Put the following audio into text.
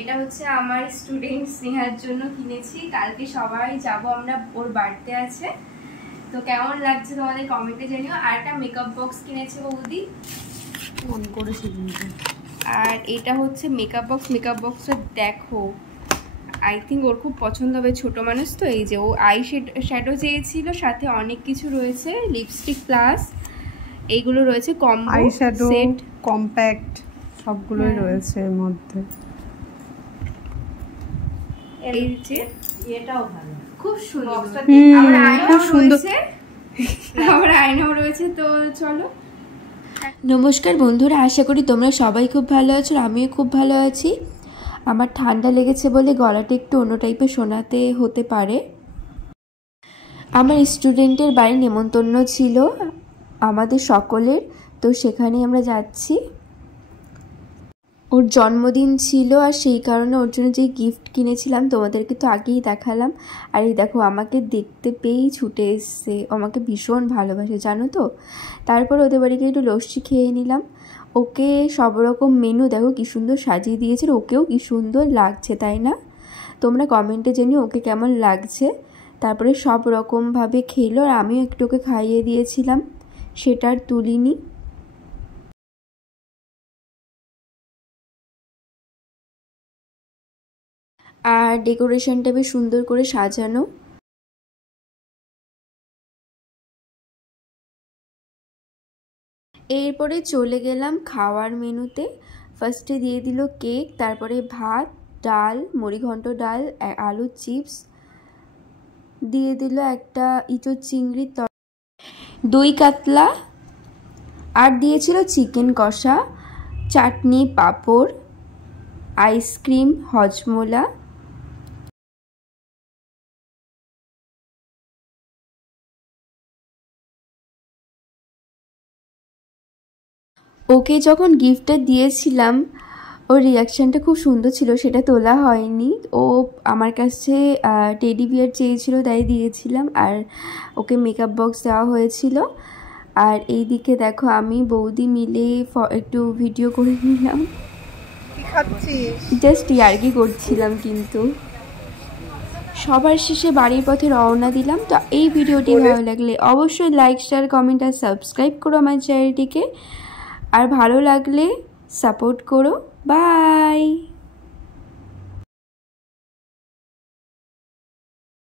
এটা হচ্ছে আমার স্টুডেন্ট স্নেহার জন্য কিনেছি, কালকে সবাই যাব আমরা, ওর বার্থডে আছে। তো কেমন লাগছে তোমাদের কমেন্টে জানিও। আর একটা মেকআপ বক্স কিনেছে বৌদি, ফোন করেছে কিন্তু। আর এটা হচ্ছে মেকআপ বক্সটা দেখো, আই থিঙ্ক ওর খুব পছন্দ হবে, ছোট মানুষ তো। এই যে ও আই শ্যাডো চেয়েছিল, সাথে অনেক কিছু রয়েছে, লিপস্টিক প্লাস এইগুলো রয়েছে, combo eye shadow set, compact সবগুলোই রয়েছে এর মধ্যে। এই যে এটাও ভালো, খুব সুন্দর, আমার আয়নাও রয়েছে। তো চলো। নমস্কার বন্ধুরা, আশা করি তোমরা সবাই খুব ভালো আছো, আমিও খুব ভালো আছি। আমার ঠান্ডা লেগেছে বলে গলাটা একটু অন্য টাইপের শোনাতে হতে পারে। আমার স্টুডেন্টের বাড়ি নেমন্তন্ন ছিল আমাদের সকলের, তো সেখানে আমরা যাচ্ছি। ওর জন্মদিন ছিল, আর সেই কারণে ওর জন্য যে গিফট কিনেছিলাম তোমাদেরকে তো আগেই দেখালাম। আর এই দেখো, আমাকে দেখতে পেয়েই ছুটে এসছে, আমাকে ভীষণ ভালোবাসে জানো তো। তারপর ওদের বাড়িতে একটু লস্যি খেয়ে নিলাম। ওকে সব রকম মেনু দেখো কি সুন্দর সাজিয়ে দিয়েছে, ওকেও কি সুন্দর লাগছে তাই না? তোমরা কমেন্টে জানিও ওকে কেমন লাগছে। তারপরে সব রকমভাবে খেলো, আর আমিও একটু ওকে খাইয়ে দিয়েছিলাম, সেটা আর তুলিনি। আর ডেকোরেশনটা বেশ সুন্দর করে সাজানো। এরপরে চলে গেলাম খাওয়ার মেনুতে। ফার্স্টে দিয়ে দিল কেক, তারপরে ভাত, ডাল, মুড়িঘণ্ট ডাল, আলু চিপস, দিয়ে দিল একটা ইঁচড় চিংড়ির দই কাতলা, আর দিয়েছিল চিকেন কষা, চাটনি, পাঁপড়, আইসক্রিম, হজমোলা। ওকে যখন গিফটটা দিয়েছিলাম ওর রিয়াকশানটা খুব সুন্দর ছিল, সেটা তোলা হয়নি। ও আমার কাছে টেডি বিয়ার চেয়েছিল, তাই দিয়েছিলাম। আর ওকে মেকআপ বক্স দেওয়া হয়েছিল। আর এই দিকে দেখো আমি বৌদি মিলে একটু ভিডিও করে নিলাম, জাস্ট ইয়ার্কি করছিলাম। কিন্তু সবার শেষে বাড়ির পথে রওনা দিলাম। তো এই ভিডিওটি ভালো লাগলে অবশ্যই লাইক, শেয়ার, কমেন্ট আর সাবস্ক্রাইব করো আমার চ্যানেলটিকে। আর ভালো লাগলে সাপোর্ট করো। বাই।